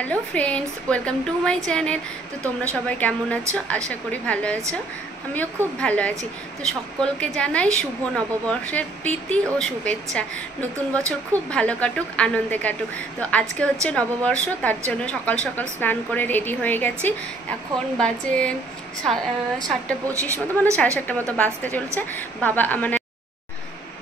Hello friends, welcome to my channel. তো তোমরা সবাই কেমন আছো? আশা করি ভালো আছো। আমিও খুব ভালো আছি। তো সকলকে জানাই শুভ নববর্ষের প্রীতি ও শুভেচ্ছা। নতুন বছর খুব ভালো কাটুক, আনন্দে কাটুক। তো আজকে হচ্ছে নববর্ষ, তার জন্য সকাল সকাল স্নান করে রেডি হয়ে গেছি। এখন বাজে 7:25 মতো, মানে 7:30 মতো বাজতে চলছে। বাবা মানে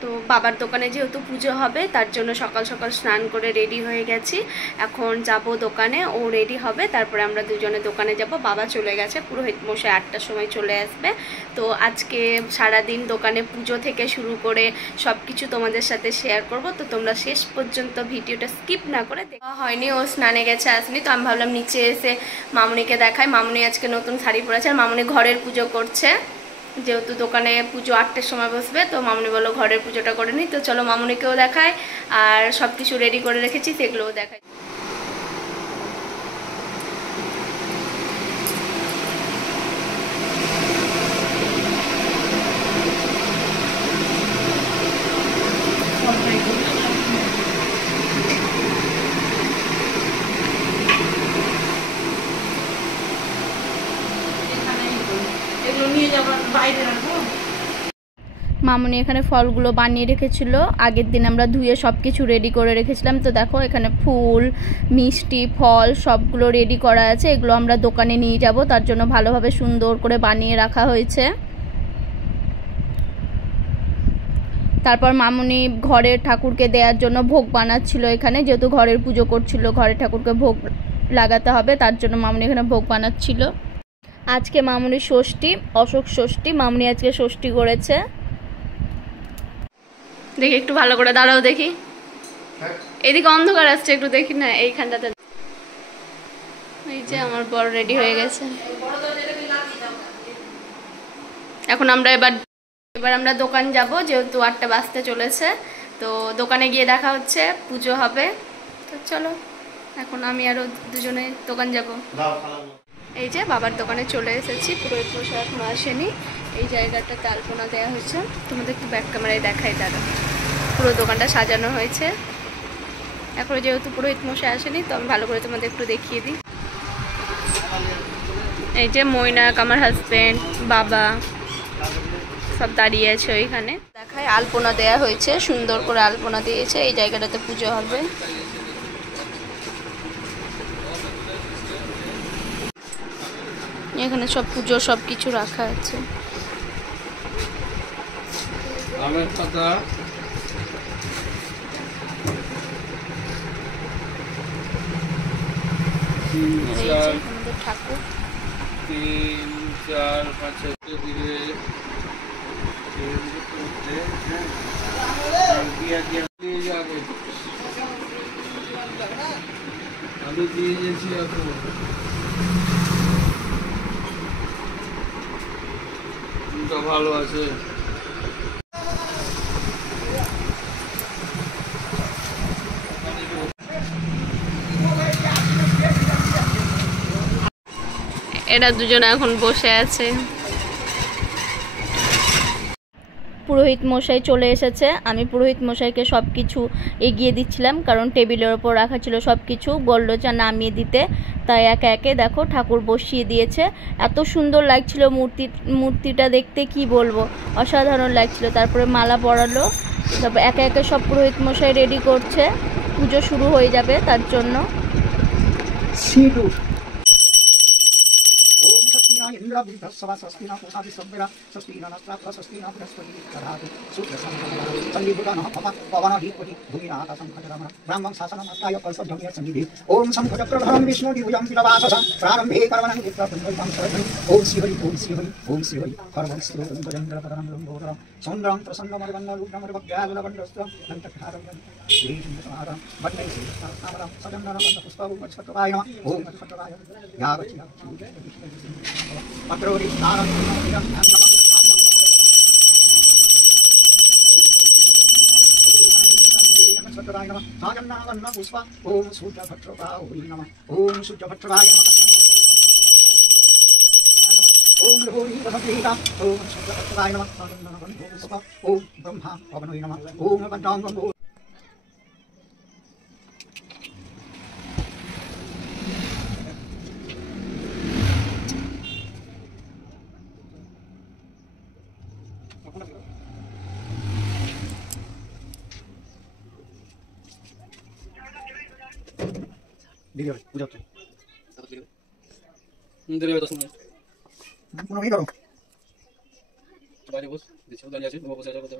তো বাবার দোকানে যেহেতু পুজো হবে, তার জন্য সকাল সকাল স্নান করে রেডি হয়ে গেছি। এখন যাব দোকানে, ও রেডি হবে, তারপরে আমরা দুজনে দোকানে যাব। বাবা চলে গেছে, পুরোহিত মশাই 8টার সময় চলে আসবে। তো আজকে সারাদিন দোকানে পুজো থেকে শুরু করে সব কিছু তোমাদের সাথে শেয়ার করব। তো তোমরা শেষ পর্যন্ত ভিডিওটা স্কিপ না করে দেখা। হয়নি, ও স্নানে গেছে, আসেনি। তো আমি ভাবলাম নিচে এসে মামুনিকে দেখাই। মামুনি আজকে নতুন শাড়ি পরেছে, আর মামুনি ঘরের পুজো করছে। যেহেতু দোকানে পুজো 8টার সময় বসবে, তো মামুনি বললো ঘরের পুজোটা করে নিই। তো চলো মামুনিকেও দেখায়, আর সব কিছু রেডি করে রেখেছি সেগুলোও দেখাই। এগুলো নিয়ে যাবার বাইরে রাখবো। মামুনি এখানে ফলগুলো বানিয়ে রেখেছিল, আগের দিন আমরা ধুয়ে সব কিছু রেডি করে রেখেছিলাম। তো দেখো এখানে ফুল, মিষ্টি, ফল সবগুলো রেডি করা আছে। এগুলো আমরা দোকানে নিয়ে যাব, তার জন্য ভালোভাবে সুন্দর করে বানিয়ে রাখা হয়েছে। তারপর মামুনি ঘরের ঠাকুরকে দেওয়ার জন্য ভোগ বানাচ্ছিল এখানে, যেহেতু ঘরের পুজো করছিল, ঘরের ঠাকুরকে ভোগ লাগাতে হবে, তার জন্য মামুনি এখানে ভোগ বানাচ্ছিল। আজকে মামুনির ষষ্ঠী, অশোক ষষ্ঠী। মামুনি আজকে ষষ্ঠী করেছে। দেখি একটু ভালো করে দাঁড়াও, দেখি এদিকে অন্ধকার আসছে, একটু দেখি না এইখানটাতে। এই যে আমার বর রেডি হয়ে গেছে। এখন আমরা এবার আমরা দোকান যাব, যেহেতু 8টা বাজতে চলেছে। তো দোকানে গিয়ে দেখা হচ্ছে, পুজো হবে। তো চলো, এখন আমি আরো দুজনে দোকান যাব। এই যে বাবার দোকানে চলে এসেছি, পুরোহিত মশাই এখনো আসেনি। এই জায়গাটাতে আলপনা দেওয়া হয়েছে, তোমাদের একটু ব্যাক ক্যামেরায় দেখাই। দাঁড়া, পুরো দোকানটা সাজানো হয়েছে। এখন যেহেতু পুরোহিত মশাই আসেনি, তো আমি ভালো করে তোমাদের একটু দেখিয়ে দিই। এই যে মৈনাক, আমার হাজবেন্ড, বাবা সব দাঁড়িয়ে আছে ওইখানে। দেখায় আলপনা দেয়া হয়েছে, সুন্দর করে আলপনা দিয়েছে। এই জায়গাটাতে পুজো হবে। এখানে সব পুজো সব কিছু রাখা আছে। ঠাকুর 3, 4, 5 দিলে আমি দিয়ে দিয়েছি। এখন ভালো আছে। এরা দুজনে এখন বসে আছে। পুরোহিত মশাই চলে এসেছে। আমি পুরোহিত মশাইকে সব কিছু এগিয়ে দিচ্ছিলাম, কারণ টেবিলের ওপর রাখা ছিল সব কিছু। বললো যা নামিয়ে দিতে, তাই একে একে দেখো ঠাকুর বসিয়ে দিয়েছে। এত সুন্দর লাগছিল মূর্তিটা দেখতে, কি বলবো, অসাধারণ লাগছিল। তারপরে মালা পরালো, তারপর একে একে সব পুরোহিত মশাই রেডি করছে, পুজো শুরু হয়ে যাবে তার জন্য। इंद्र बुद्धस्व स्वस्तिना कोशादि संवेरा स्वस्तिना नस्त्रात्र स्वस्तिना बृहस्पति दधातु सूत्रसंघः सल्लिभुतानः पवनाधिपति भूमिनाथसं खजरामः ब्राह्मं शासनमस्ताय कल्पध्वमेर सन्निधि ओम शंखचक्रधरं विष्णुदिव्यं पितवाससं प्रारम्भे कर्मणं विप्रपुण्डरितं शरदं ओम श्रीहरि कर्मं श्रीरन्द्रपदनं लम्बोदरं सौन्द्रं प्रसन्नमर्वन्नरूपमर्वज्ञागुलवण्डस्त्रं नन्तक्षारं श्रीचन्द्रसमारं वट्टै श्रीकृष्णसामरं सजन्दनं पुष्पभूपच्छत्रवाय नमः ओम छत्रवाय यावति पत्रोरि तारं छत्रवाय नमः साजन्नावन्न पुष्प ओम सूर्यभट्टराय नमः ओम सूर्यभट्टराय नमः ओम लोहि भगवतीता ओम सूर्यभट्टराय नमः साजन्नावन्न पुष्प ओम ब्रह्मा भवनोय नमः ओम पंचांगं ভিডিও বুঝা হচ্ছে দেবে 10 মিনিট কোনো ভিডিও বাইরে বস দিচ্ছি দাঁড়িয়ে আছে বসে আছে কথা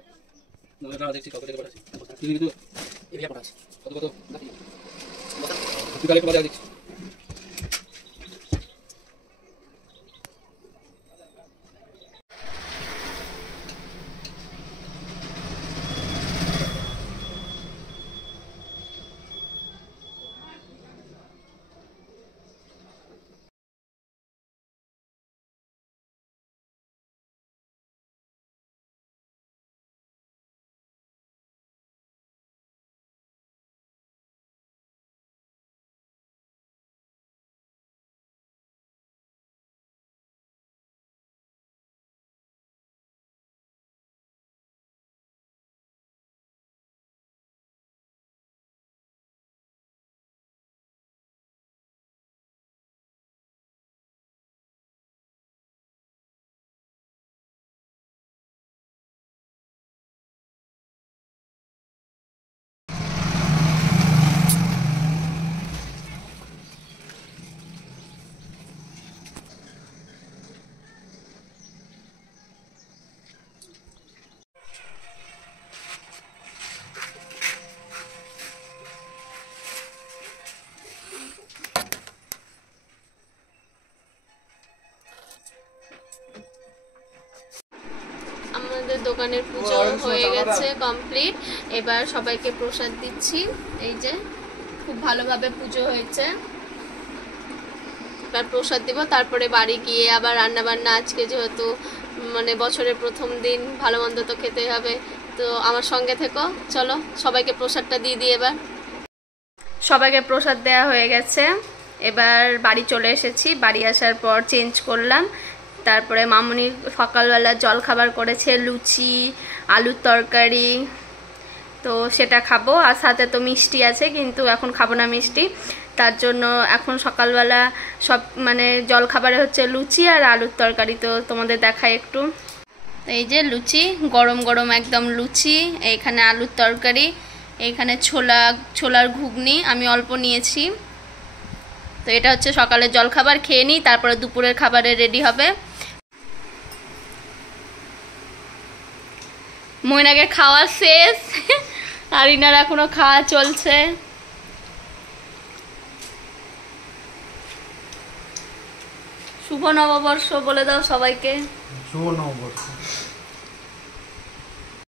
না না দেখছি কাউকে ডেকে পাঠাচ্ছি ঠিক আছে তো এই ভিডিও আছে কত কত তুই কালে একবার দেখছি আমাদের দোকানের পুজো হয়ে গেছে কমপ্লিট। এবার সবাইকে প্রসাদ দিচ্ছি। এই যে খুব ভালোভাবে পুজো হয়েছে। এবার প্রসাদ দিব, তারপরে বাড়ি গিয়ে আবার রান্না বান্না। আজকে যেহেতু মানে বছরের প্রথম দিন, ভালো মন্দ তো খেতে হবে, তো আমার সঙ্গে থেকো। চলো সবাইকে প্রসাদটা দিয়ে দিই। এবার সবাইকে প্রসাদ দেওয়া হয়ে গেছে। এবার বাড়ি চলে এসেছি। বাড়ি আসার পর চেঞ্জ করলাম, তারপরে মামুনি সকালবেলা জল খাবার করেছে, লুচি আলুর তরকারি, তো সেটা খাবো। আর সাথে তো মিষ্টি আছে, কিন্তু এখন খাবো না মিষ্টি, তার জন্য এখন সকালবেলা সব মানে জল খাবারে হচ্ছে লুচি আর আলুর তরকারি। তো তোমাদের দেখাই একটু। এই যে লুচি, গরম গরম একদম লুচি, এইখানে আলুর তরকারি, এইখানে ছোলার ঘুগনি আমি অল্প নিয়েছি। তো এটা হচ্ছে সকালের জলখাবার। খেয়ে নিই, তারপরে দুপুরের খাবারে রেডি হবে। মইনাকে খাওয়া শেষ, আর ইনার এখনো খাওয়া চলছে। শুভ নববর্ষ বলে দাও সবাইকে। শুভ নববর্ষ।